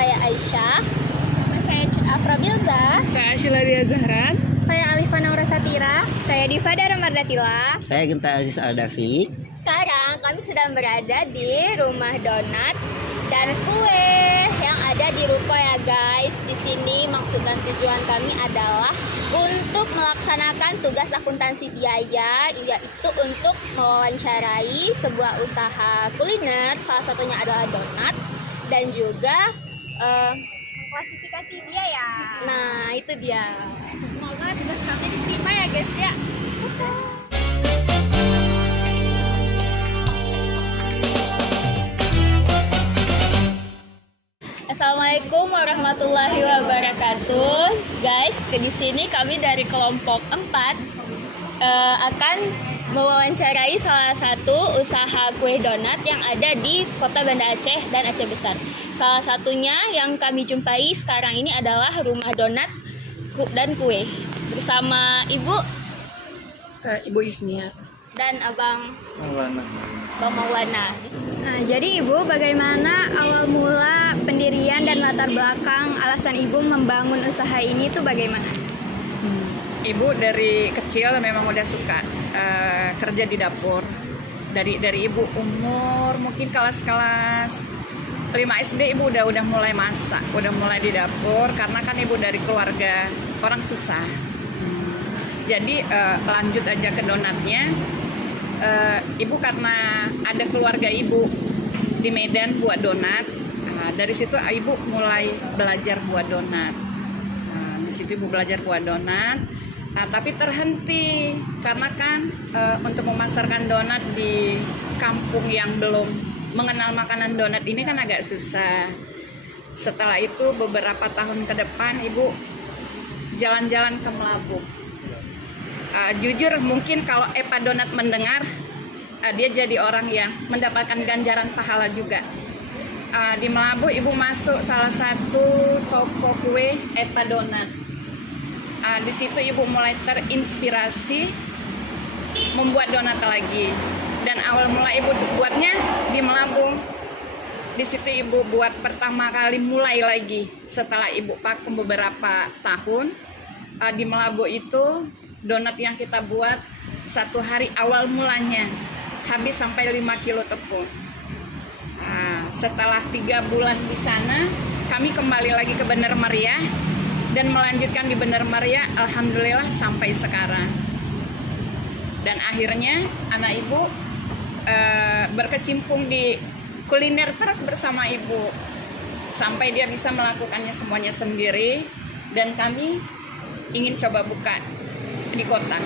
saya Aisyah. Nama saya Cud Afra Bilza. Saya Syiladia Zahran. Saya Alifa Naura Satira. Saya Diva Dara Mardatila. Saya Genta Aziz Aldafi. Sekarang kami sedang berada di rumah donat dan kue yang ada di ruko ya guys. Di sini maksud dan tujuan kami adalah untuk melaksanakan tugas akuntansi biaya, yaitu untuk mewawancarai sebuah usaha kuliner, salah satunya adalah donat dan juga klasifikasi biaya. nah itu dia. Semoga tugas kami diterima ya guys ya. Assalamualaikum warahmatullahi wabarakatuh. Guys, di sini kami dari kelompok 4 akan mewawancarai salah satu usaha kue donat yang ada di Kota Banda Aceh dan Aceh Besar. Salah satunya yang kami jumpai sekarang ini adalah rumah donat dan kue bersama Ibu Isniar. dan Abang Maulana. Maulana. Nah, jadi Ibu, bagaimana awal mula pendirian dan latar belakang alasan Ibu membangun usaha ini tuh bagaimana? Ibu dari kecil memang udah suka kerja di dapur. Dari ibu umur mungkin kelas 5 SD ibu udah mulai masak, udah mulai di dapur karena kan ibu dari keluarga orang susah. Jadi lanjut aja ke donatnya. Ibu karena ada keluarga ibu di Medan buat donat. Dari situ ibu mulai belajar buat donat. Di situ ibu belajar buat donat. Tapi terhenti karena kan untuk memasarkan donat di kampung yang belum mengenal makanan donat ini kan agak susah. Setelah itu beberapa tahun ke depan ibu jalan-jalan ke Melabuh. Jujur mungkin kalau Epa Donat mendengar, dia jadi orang yang mendapatkan ganjaran pahala juga. Di Melabuh ibu masuk salah satu toko kue Epa Donat. Di situ ibu mulai terinspirasi membuat donat lagi. Dan awal mula ibu buatnya di Melabuh. Di situ ibu buat pertama kali mulai lagi setelah ibu vakum beberapa tahun. Di Melabuh itu donat yang kita buat satu hari awal mulanya habis sampai 5 kilo tepung. Setelah 3 bulan di sana kami kembali lagi ke Bener Meriah dan melanjutkan di Bener Meriah, alhamdulillah sampai sekarang. Dan akhirnya anak ibu berkecimpung di kuliner terus bersama ibu sampai dia bisa melakukannya semuanya sendiri, dan kami ingin coba buka di kota.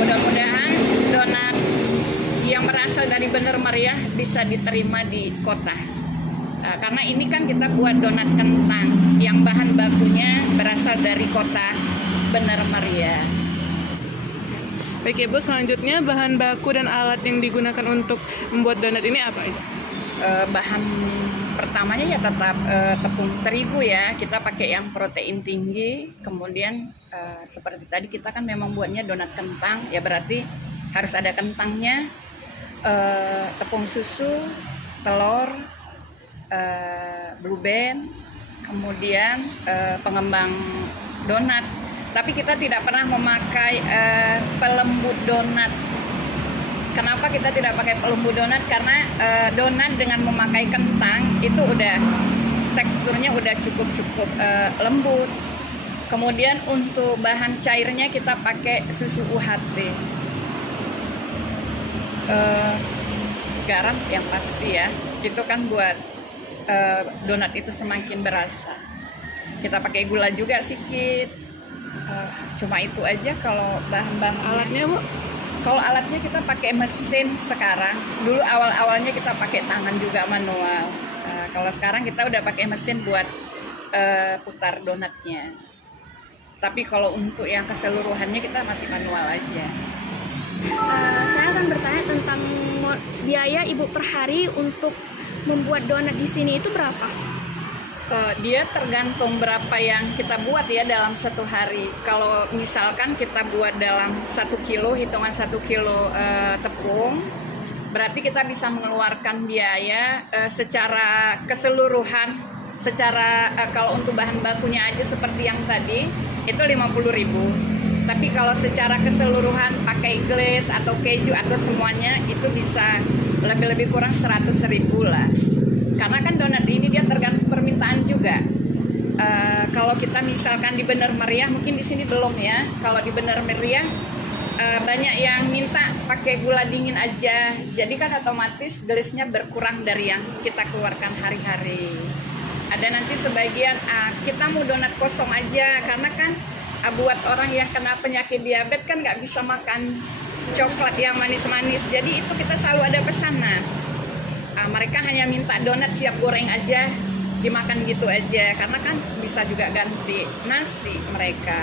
Mudah-mudahan donat yang berasal dari Bener Meriah bisa diterima di kota. Karena ini kan kita buat donat kentang yang bahan bakunya berasal dari kota Bener Meriah. Baik Ibu, selanjutnya bahan baku dan alat yang digunakan untuk membuat donat ini apa aja? Bahan pertamanya ya tetap tepung terigu ya, kita pakai yang protein tinggi. Kemudian seperti tadi kita kan memang buatnya donat kentang, ya berarti harus ada kentangnya, tepung susu, telur, blue band, kemudian pengembang donat. Tapi kita tidak pernah memakai pelembut donat. Kenapa kita tidak pakai pelembut donat? Karena donat dengan memakai kentang itu udah teksturnya udah cukup lembut. Kemudian untuk bahan cairnya kita pakai susu UHT. Garam yang pasti ya. Itu kan buat donat itu semakin berasa. Kita pakai gula juga sedikit. Cuma itu aja kalau bahan-bahan. Alatnya Bu? Kalau alatnya kita pakai mesin sekarang. Dulu awal-awalnya kita pakai tangan juga manual. Kalau sekarang kita udah pakai mesin buat putar donatnya. Tapi kalau untuk yang keseluruhannya kita masih manual aja. Saya akan bertanya tentang biaya Ibu per hari untuk membuat donat di sini itu berapa? Dia tergantung berapa yang kita buat ya dalam satu hari. Kalau misalkan kita buat dalam 1 kilo, hitungan 1 kilo tepung, berarti kita bisa mengeluarkan biaya secara keseluruhan, kalau untuk bahan bakunya aja seperti yang tadi itu 50.000. Tapi kalau secara keseluruhan pakai glaze atau keju atau semuanya itu bisa lebih kurang 100.000 lah. Karena kan donat ini dia tergantung permintaan juga. Kalau kita misalkan di Bener Meriah, mungkin di sini belum ya. Kalau di Bener Meriah banyak yang minta pakai gula dingin aja. Jadi kan otomatis glaze-nya berkurang dari yang kita keluarkan hari-hari. Ada nanti sebagian kita mau donat kosong aja, karena kan buat orang yang kena penyakit diabetes kan nggak bisa makan coklat yang manis-manis. Jadi itu kita selalu ada pesanan. Mereka hanya minta donat siap goreng aja, dimakan gitu aja, karena kan bisa juga ganti nasi mereka.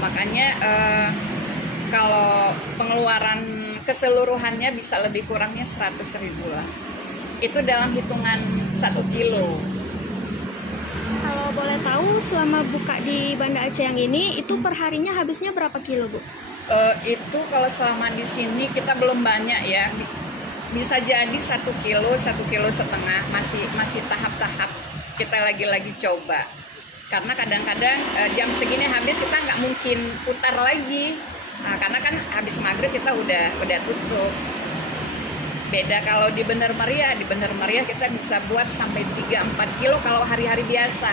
Makanya kalau pengeluaran keseluruhannya bisa lebih kurangnya 100.000 lah. Itu dalam hitungan 1 kilo. Kalau boleh tahu, selama buka di Banda Aceh yang ini, itu perharinya habisnya berapa kilo, Bu? Itu kalau selama di sini kita belum banyak ya. Bisa jadi 1 kilo, 1,5 kilo, masih tahap-tahap kita lagi coba. Karena kadang-kadang jam segini habis kita nggak mungkin putar lagi. Karena kan habis maghrib kita udah tutup. Beda kalau di Bener Meriah kita bisa buat sampai 3-4 kilo kalau hari-hari biasa.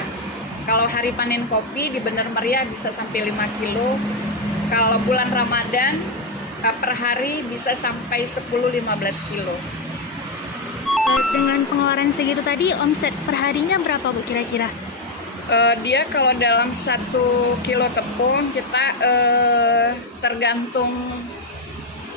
Kalau hari panen kopi di Bener Meriah bisa sampai 5 kilo. Kalau bulan Ramadan per hari bisa sampai 10-15 kilo. Dengan pengeluaran segitu tadi, omset perharinya berapa, Bu, kira-kira? Dia kalau dalam 1 kilo tepung kita tergantung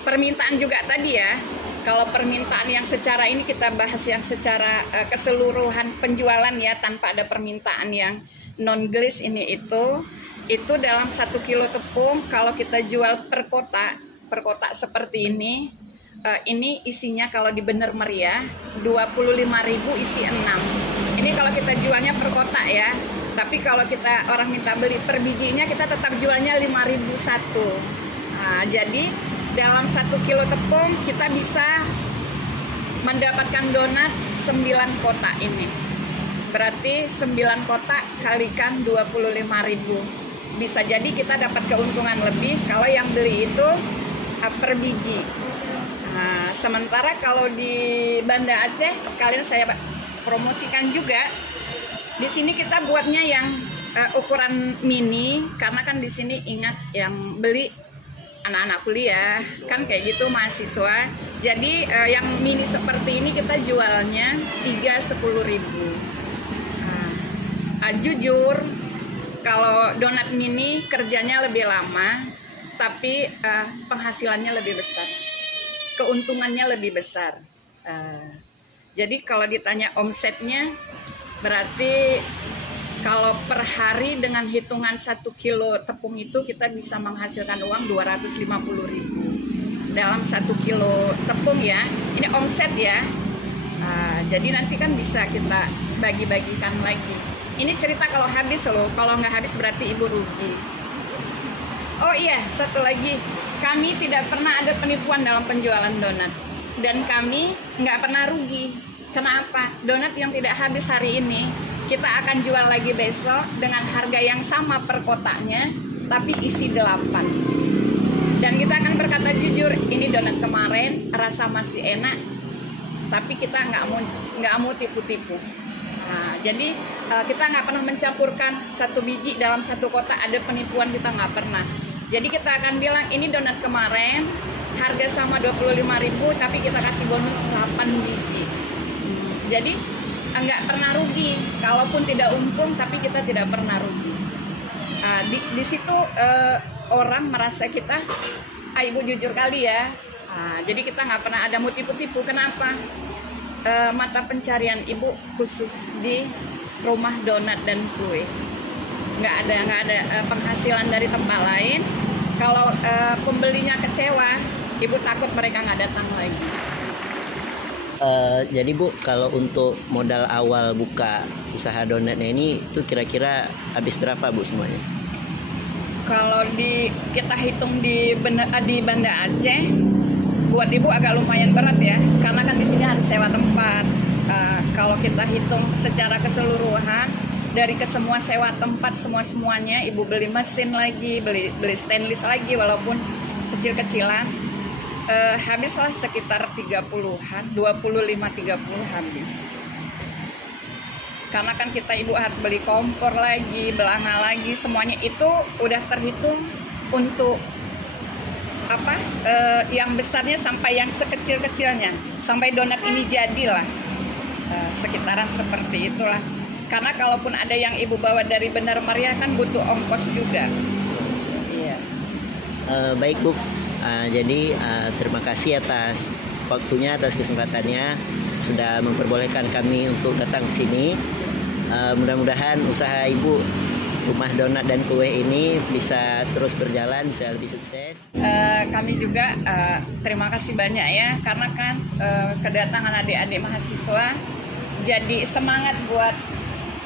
permintaan juga tadi ya. Kalau permintaan yang secara ini kita bahas yang secara keseluruhan penjualan ya, tanpa ada permintaan yang non glaze ini itu dalam 1 kilo tepung kalau kita jual per kotak seperti ini isinya kalau di Bener Meriah 25.000 isi 6. Ini kalau kita jualnya per kotak ya. Tapi kalau kita orang minta beli per bijinya kita tetap jualnya 5.000 satu. Jadi dalam 1 kilo tepung kita bisa mendapatkan donat 9 kotak ini. Berarti 9 kotak kalikan 25.000. Bisa jadi kita dapat keuntungan lebih kalau yang beli itu per biji. Sementara kalau di Banda Aceh, sekalian saya promosikan juga, di sini kita buatnya yang ukuran mini, karena kan di sini ingat yang beli anak-anak kuliah kan kayak gitu, mahasiswa. Jadi yang mini seperti ini kita jualnya 10.000. Jujur kalau donat mini kerjanya lebih lama, tapi penghasilannya lebih besar, keuntungannya lebih besar. Jadi kalau ditanya omsetnya, berarti kalau per hari dengan hitungan 1 kilo tepung itu kita bisa menghasilkan uang 250.000 dalam 1 kilo tepung ya. Ini omset ya. Jadi nanti kan bisa kita bagi-bagikan lagi. Ini cerita kalau habis loh. Kalau nggak habis berarti ibu rugi. Oh iya, satu lagi. Kami tidak pernah ada penipuan dalam penjualan donat. Dan kami nggak pernah rugi. Kenapa? Donat yang tidak habis hari ini kita akan jual lagi besok dengan harga yang sama per kotaknya, tapi isi 8. Dan kita akan berkata jujur, ini donat kemarin rasa masih enak, tapi kita nggak mau tipu-tipu. Jadi kita nggak pernah mencampurkan 1 biji dalam 1 kotak. Ada penipuan, kita nggak pernah. Jadi kita akan bilang ini donat kemarin harga sama 25.000, tapi kita kasih bonus 8 biji. Jadi nggak pernah rugi, kalaupun tidak untung tapi kita tidak pernah rugi. Di situ orang merasa kita, ibu jujur kali ya. Jadi kita nggak pernah ada mau tipu-tipu. Kenapa? Mata pencarian ibu khusus di rumah donat dan kue. Nggak ada penghasilan dari tempat lain. Kalau pembelinya kecewa, ibu takut mereka nggak datang lagi. Jadi Bu, kalau untuk modal awal buka usaha donatnya ini tuh kira-kira habis berapa Bu semuanya? Kalau kita hitung di Banda Aceh buat ibu agak lumayan berat ya, karena kan di sini harus sewa tempat. Kalau kita hitung secara keseluruhan dari kesemua sewa tempat semuanya, ibu beli mesin lagi, beli stainless lagi walaupun kecil-kecilan, habislah sekitar 30-an, 25-30 habis. Karena kan kita ibu harus beli kompor lagi, belanga lagi, semuanya itu udah terhitung untuk yang besarnya sampai yang sekecil-kecilnya, sampai donat ini jadilah. Sekitaran seperti itulah. Karena kalaupun ada yang ibu bawa dari Benar Meriah kan butuh ongkos juga. Iya. Baik Bu, jadi terima kasih atas waktunya, atas kesempatannya sudah memperbolehkan kami untuk datang ke sini. Mudah-mudahan usaha Ibu Rumah Donat dan Kue ini bisa terus berjalan, bisa lebih sukses. Kami juga terima kasih banyak ya, karena kan kedatangan adik-adik mahasiswa jadi semangat buat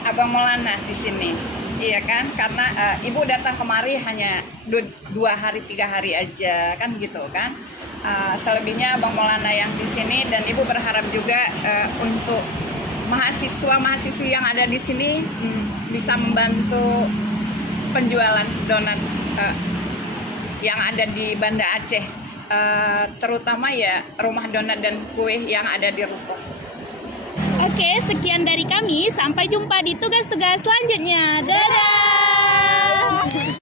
Abang Maulana di sini. Iya kan, karena ibu datang kemari hanya 2 hari 3 hari aja kan gitu kan. Selebihnya Abang Maulana yang di sini, dan ibu berharap juga untuk mahasiswa-mahasiswi yang ada di sini bisa membantu penjualan donat yang ada di Banda Aceh, terutama ya rumah donat dan kue yang ada di Ruko. Oke, sekian dari kami. Sampai jumpa di tugas-tugas selanjutnya. Dadah!